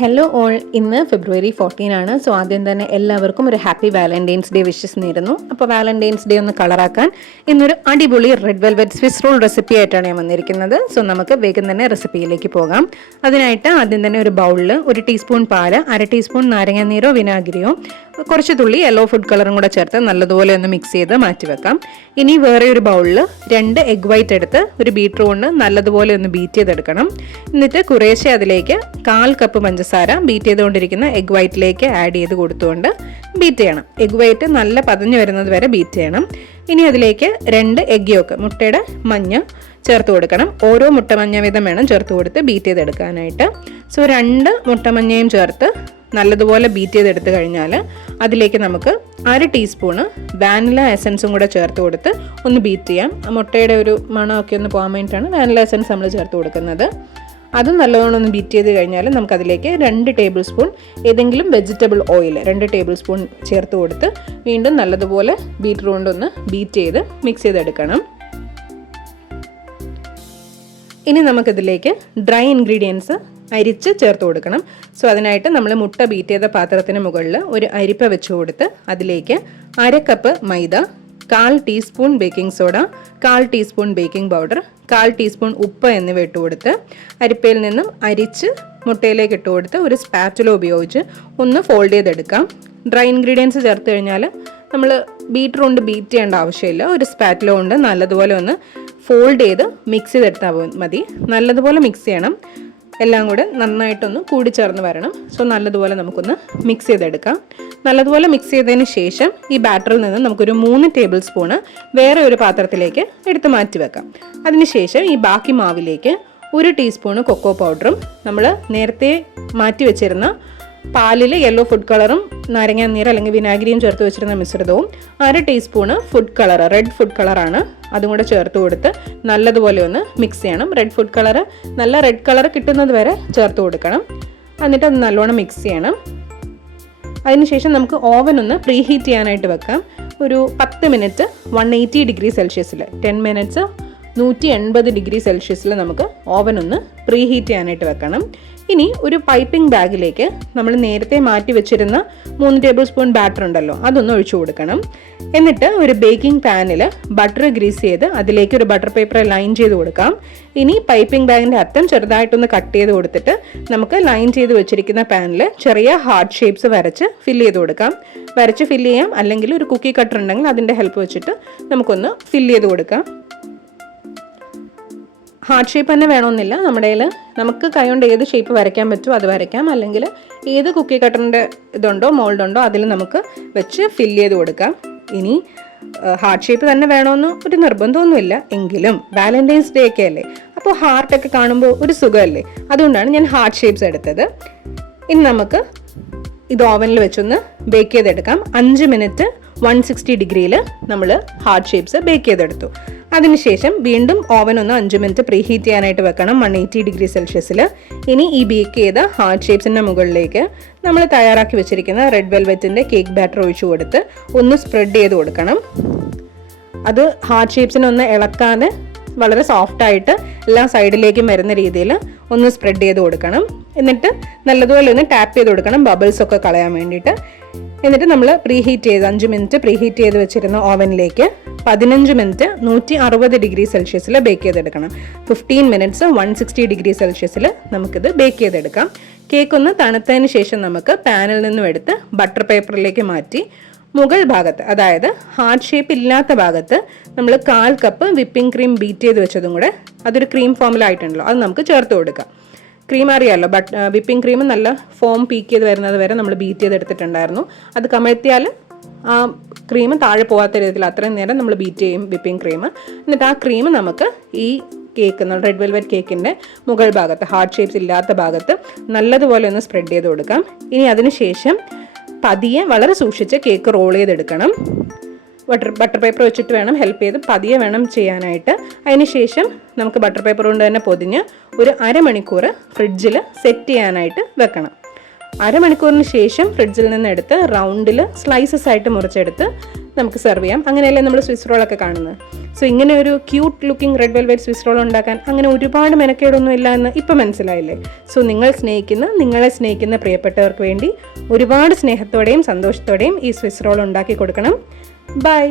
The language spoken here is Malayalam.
ഹലോ ഓൾ, ഇന്ന് ഫെബ്രുവരി 14 ആണ്. സോ ആദ്യം തന്നെ എല്ലാവർക്കും ഒരു ഹാപ്പി വാലന്റൈൻസ് ഡേ വിഷസ് നേരുന്നു. അപ്പോൾ വാലന്റൈൻസ് ഡേ ഒന്ന് കളറാക്കാൻ ഇന്നൊരു അടിപൊളി red velvet Swiss roll recipe ആയിട്ടാണ് ഞാൻ വന്നിരിക്കുന്നത്. സോ നമുക്ക് വേഗം തന്നെ റെസിപ്പിയിലേക്ക് പോകാം. അതിനായിട്ട് ആദ്യം തന്നെ ഒരു ബൗളിൽ 1 ടീസ്പൂൺ പാല്, 1/2 ടീസ്പൂൺ നാരങ്ങാനീരോ വിനാഗിരിയോ, കുറച്ച് തുള്ളി യെല്ലോ ഫുഡ് കളറും കൂടെ ചേർത്ത് നല്ലതുപോലെ ഒന്ന് മിക്സ് ചെയ്ത് മാറ്റി വെക്കാം. ഇനി വേറെ ഒരു ബൗളിൽ 2 എഗ് വൈറ്റ് എടുത്ത് ഒരു ബീറ്റർ കൊണ്ട് നല്ലതുപോലെ ഒന്ന് ബീറ്റ് ചെയ്തെടുക്കണം. എന്നിട്ട് കുറേശ്ശെ അതിലേക്ക് 1/4 കപ്പ് പഞ്ചസാര ബീറ്റ് ചെയ്തുകൊണ്ടിരിക്കുന്ന എഗ് വൈറ്റിലേക്ക് ആഡ് ചെയ്ത് കൊടുത്തുകൊണ്ട് ബീറ്റ് ചെയ്യണം. എഗ് വൈറ്റ് നല്ല പതഞ്ഞു വരുന്നത് വരെ ബീറ്റ് ചെയ്യണം. ഇനി അതിലേക്ക് 2 എഗ് യോക്ക്, മുട്ടയുടെ മഞ്ഞ ചേർത്ത് കൊടുക്കണം. ഓരോ മുട്ടമഞ്ഞ വീതം വേണം ചേർത്ത് കൊടുത്ത് ബീറ്റ് ചെയ്തെടുക്കാനായിട്ട്. സോ 2 മുട്ടമഞ്ഞയും ചേർത്ത് നല്ലതുപോലെ ബീറ്റ് ചെയ്തെടുത്ത് കഴിഞ്ഞാൽ അതിലേക്ക് നമുക്ക് 1/2 ടീസ്പൂണ് വാനില എസൻസും കൂടെ ചേർത്ത് കൊടുത്ത് ഒന്ന് ബീറ്റ് ചെയ്യാം. മുട്ടയുടെ ഒരു മണമൊക്കെ ഒന്ന് പോകാൻ വേണ്ടിയിട്ടാണ് വാനില എസൻസ് നമ്മൾ ചേർത്ത് കൊടുക്കുന്നത്. അതും നല്ലവണ്ണം ഒന്ന് ബീറ്റ് ചെയ്ത് കഴിഞ്ഞാൽ നമുക്കതിലേക്ക് 2 ടേബിൾ സ്പൂൺ ഏതെങ്കിലും വെജിറ്റബിൾ ഓയിൽ 2 ടേബിൾ സ്പൂൺ ചേർത്ത് കൊടുത്ത് വീണ്ടും നല്ലതുപോലെ ബീറ്റർ കൊണ്ടൊന്ന് ബീറ്റ് ചെയ്ത് മിക്സ് ചെയ്തെടുക്കണം. ഇനി നമുക്കിതിലേക്ക് ഡ്രൈ ഇൻഗ്രീഡിയൻസ് അരിച്ച് ചേർത്ത് കൊടുക്കണം. സോ അതിനായിട്ട് നമ്മൾ മുട്ട ബീറ്റ് ചെയ്ത പാത്രത്തിന് മുകളിൽ ഒരു അരിപ്പ വെച്ച് കൊടുത്ത് അതിലേക്ക് 1/2 കപ്പ് മൈദ, 1/4 teaspoon baking soda, 1/4 teaspoon baking powder, 1/4 teaspoon ഉപ്പ് എന്നിവ ഇട്ട് കൊടുത്ത് അരിപ്പയിൽ നിന്നും അരിച്ച് മുട്ടയിലേക്ക് ഇട്ട് കൊടുത്ത് ഒരു സ്പാറ്റുല ഉപയോഗിച്ച് ഒന്ന് ഫോൾഡ് ചെയ്തെടുക്കാം. ഡ്രൈ ഇൻഗ്രീഡിയൻസ് ചേർത്ത് കഴിഞ്ഞാൽ നമ്മൾ ബീറ്റർ കൊണ്ട് ബീറ്റ് ചെയ്യേണ്ട ആവശ്യമില്ല. ഒരു സ്പാറ്റുല കൊണ്ട് നല്ലതുപോലെ ഒന്ന് ഫോൾഡ് ചെയ്ത് മിക്സ് ചെയ്തെടുത്താൽ മതി. നല്ലതുപോലെ മിക്സ് ചെയ്യണം. എല്ലാം കൂടെ നന്നായിട്ടൊന്ന് കൂടിച്ചേർന്ന് വരണം. സോ നല്ലതുപോലെ നമുക്കൊന്ന് മിക്സ് ചെയ്തെടുക്കാം. നല്ലതുപോലെ മിക്സ് ചെയ്തതിന് ശേഷം ഈ ബാറ്ററിൽ നിന്ന് നമുക്കൊരു 3 ടേബിൾ സ്പൂണ് വേറെ ഒരു പാത്രത്തിലേക്ക് എടുത്ത് മാറ്റി വെക്കാം. അതിനുശേഷം ഈ ബാക്കി മാവിലേക്ക് 1 ടീസ്പൂണ് കൊക്കോ പൗഡറും നമ്മൾ നേരത്തെ മാറ്റി വെച്ചിരുന്ന പാലിൽ യെല്ലോ ഫുഡ് കളറും നാരങ്ങാനീര് അല്ലെങ്കിൽ വിനാഗിരിയും ചേർത്ത് വെച്ചിരുന്ന മിശ്രിതവും 1/2 teaspoon food colour, red food കളറാണ്, അതും കൂടെ ചേർത്ത് കൊടുത്ത് നല്ലതുപോലെ ഒന്ന് മിക്സ് ചെയ്യണം. റെഡ് ഫുഡ് കളർ നല്ല റെഡ് കളർ കിട്ടുന്നത് വരെ ചേർത്ത് കൊടുക്കണം. എന്നിട്ട് അത് നല്ലോണം മിക്സ് ചെയ്യണം. അതിനുശേഷം നമുക്ക് ഓവൻ ഒന്ന് പ്രീ ഹീറ്റ് ചെയ്യാനായിട്ട് വെക്കാം. ഒരു 10 മിനിറ്റ് 180 ഡിഗ്രി സെൽഷ്യസിൽ, 10 മിനിറ്റ്സ് 180 ഡിഗ്രി സെൽഷ്യസിൽ നമുക്ക് ഓവൻ ഒന്ന് പ്രീ ഹീറ്റ് ചെയ്യാനായിട്ട് വെക്കണം. ഇനി ഒരു പൈപ്പിംഗ് ബാഗിലേക്ക് നമ്മൾ നേരത്തെ മാറ്റി വെച്ചിരുന്ന 3 ടേബിൾ സ്പൂൺ ബാറ്റർ ഉണ്ടല്ലോ, അതൊന്ന് ഒഴിച്ചു കൊടുക്കണം. എന്നിട്ട് ഒരു ബേക്കിംഗ് പാനിൽ ബട്ടർ ഗ്രീസ് ചെയ്ത് അതിലേക്ക് ഒരു ബട്ടർ പേപ്പർ ലൈൻ ചെയ്ത് കൊടുക്കാം. ഇനി പൈപ്പിംഗ് ബാഗിൻ്റെ അറ്റം ചെറുതായിട്ടൊന്ന് കട്ട് ചെയ്ത് കൊടുത്തിട്ട് നമുക്ക് ലൈൻ ചെയ്ത് വെച്ചിരിക്കുന്ന പാനിൽ ചെറിയ ഹാർട്ട് ഷേപ്സ് വരച്ച് ഫില്ല് ചെയ്ത് കൊടുക്കാം. വരച്ച് ഫില്ല് ചെയ്യാം, അല്ലെങ്കിൽ ഒരു കുക്കി കട്ടർ ഉണ്ടെങ്കിൽ അതിൻ്റെ ഹെൽപ്പ് വെച്ചിട്ട് നമുക്കൊന്ന് ഫില്ല് ചെയ്ത് കൊടുക്കാം. ഹാർട്ട് ഷേപ്പ് തന്നെ വേണമെന്നില്ല. നമ്മുടെ കയ്യിൽ നമുക്ക് കൈകൊണ്ട് ഏത് ഷേപ്പ് വരയ്ക്കാൻ പറ്റുമോ അത് വരയ്ക്കാം, അല്ലെങ്കിൽ ഏത് കുക്കി കട്ടറിൻ്റെ ഇതുണ്ടോ മോൾഡുണ്ടോ അതിൽ നമുക്ക് വെച്ച് ഫില്ല് ചെയ്ത് കൊടുക്കാം. ഇനി ഹാർട്ട് ഷേപ്പ് തന്നെ വേണമെന്ന് ഒരു നിർബന്ധമൊന്നുമില്ല. എങ്കിലും വാലന്റൈൻസ് ഡേ ഒക്കെ അല്ലേ, അപ്പോൾ ഹാർട്ടൊക്കെ കാണുമ്പോൾ ഒരു സുഖമല്ലേ, അതുകൊണ്ടാണ് ഞാൻ ഹാർട്ട് ഷേപ്സ് എടുത്തത്. ഇനി നമുക്ക് ഇത് ഓവനിൽ വെച്ചൊന്ന് ബേക്ക് ചെയ്തെടുക്കാം. 5 മിനിറ്റ് 160 ഡിഗ്രിയിൽ നമ്മൾ ഹാർട്ട് ഷേപ്സ് ബേക്ക് ചെയ്തെടുത്തു. അതിനുശേഷം വീണ്ടും ഓവൻ ഒന്ന് 5 മിനിറ്റ് പ്രീ ഹീറ്റ് ചെയ്യാനായിട്ട് വെക്കണം 180 ഡിഗ്രി സെൽഷ്യസിൽ. ഇനി ഈ ബേക്ക് ചെയ്ത ഹാർട്ട് ഷേപ്സിൻ്റെ മുകളിലേക്ക് നമ്മൾ തയ്യാറാക്കി വെച്ചിരിക്കുന്ന റെഡ് വെൽവെറ്റിൻ്റെ കേക്ക് ബാറ്റർ ഒഴിച്ചു കൊടുത്ത് ഒന്ന് സ്പ്രെഡ് ചെയ്ത് കൊടുക്കണം. അത് ഹാർട്ട് ഷേപ്സിനെ ഒന്ന് ഇളക്കാതെ വളരെ സോഫ്റ്റായിട്ട് എല്ലാ സൈഡിലേക്കും വരുന്ന രീതിയിൽ ഒന്ന് സ്പ്രെഡ് ചെയ്ത് കൊടുക്കണം. എന്നിട്ട് നല്ലതുപോലെ ഒന്ന് ടാപ്പ് ചെയ്ത് കൊടുക്കണം, ബബിൾസ് ഒക്കെ കളയാൻ വേണ്ടിയിട്ട്. എന്നിട്ട് നമ്മൾ പ്രീ ഹീറ്റ് ചെയ്ത് 5 മിനിറ്റ് പ്രീ ഹീറ്റ് ചെയ്ത് വെച്ചിരുന്ന ഓവനിലേക്ക് 15 മിനിറ്റ് 160 ഡിഗ്രി സെൽഷ്യസിൽ ബേക്ക് ചെയ്തെടുക്കണം. 15 മിനിറ്റ്സ് 160 ഡിഗ്രി സെൽഷ്യസിൽ നമുക്കിത് ബേക്ക് ചെയ്തെടുക്കാം. കേക്ക് ഒന്ന് തണുത്തതിന് ശേഷം നമുക്ക് പാനിൽ നിന്നും എടുത്ത് ബട്ടർ പേപ്പറിലേക്ക് മാറ്റി മുകൾ ഭാഗത്ത്, അതായത് ഹാർട്ട് ഷേപ്പ് ഇല്ലാത്ത ഭാഗത്ത് നമ്മൾ 1/4 കപ്പ് വിപ്പിംഗ് ക്രീം ബീറ്റ് ചെയ്ത് വെച്ചതും കൂടെ, അതൊരു ക്രീം ഫോമിലായിട്ടുണ്ടല്ലോ, അത് നമുക്ക് ചേർത്ത് കൊടുക്കാം. ക്രീം അറിയാമല്ലോ, വിപ്പിംഗ് ക്രീം നല്ല ഫോം പീക്ക് ചെയ്ത് വരുന്നത് വരെ നമ്മൾ ബീറ്റ് ചെയ്തെടുത്തിട്ടുണ്ടായിരുന്നു. അത് കമഴ്ത്തിയാൽ ആ ക്രീം താഴെ പോകാത്ത രീതിയിൽ അത്രയും നേരം നമ്മൾ ബീറ്റ് ചെയ്യും വിപ്പിംഗ് ക്രീം. എന്നിട്ട് ആ ക്രീം നമുക്ക് ഈ കേക്ക്, റെഡ് വെൽവെറ്റ് കേക്കിൻ്റെ മുകൾ ഭാഗത്ത് ഹാർട്ട് ഷേപ്സ് ഇല്ലാത്ത ഭാഗത്ത് നല്ലതുപോലെ ഒന്ന് സ്പ്രെഡ് ചെയ്ത് കൊടുക്കാം. ഇനി അതിനുശേഷം പതിയെ വളരെ സൂക്ഷിച്ച് കേക്ക് റോൾ ചെയ്തെടുക്കണം. ബട്ടർ പേപ്പർ വെച്ചിട്ട് വേണം, ഹെൽപ്പ് ചെയ്ത് പതിയെ വേണം ചെയ്യാനായിട്ട്. അതിനുശേഷം നമുക്ക് ബട്ടർ പേപ്പർ കൊണ്ട് തന്നെ പൊതിഞ്ഞ് ഒരു 1/2 മണിക്കൂർ ഫ്രിഡ്ജിൽ സെറ്റ് ചെയ്യാനായിട്ട് വെക്കണം. 1/2 മണിക്കൂറിന് ശേഷം ഫ്രിഡ്ജിൽ നിന്ന് എടുത്ത് റൗണ്ടിൽ സ്ലൈസസ് ആയിട്ട് മുറിച്ചെടുത്ത് നമുക്ക് സെർവ് ചെയ്യാം. അങ്ങനെയല്ലേ നമ്മൾ സ്വിസ് റോളൊക്കെ കാണുന്നത്. സോ ഇങ്ങനെ ഒരു cute looking red velvet Swiss roll ഉണ്ടാക്കാൻ അങ്ങനെ ഒരുപാട് മെനക്കേടൊന്നും ഇല്ല എന്ന് ഇപ്പം മനസ്സിലായില്ലേ? സോ നിങ്ങളെ സ്നേഹിക്കുന്ന പ്രിയപ്പെട്ടവർക്ക് വേണ്ടി ഒരുപാട് സ്നേഹത്തോടെയും സന്തോഷത്തോടെയും ഈ സ്വിസ് റോൾ ഉണ്ടാക്കി കൊടുക്കണം. ബൈ.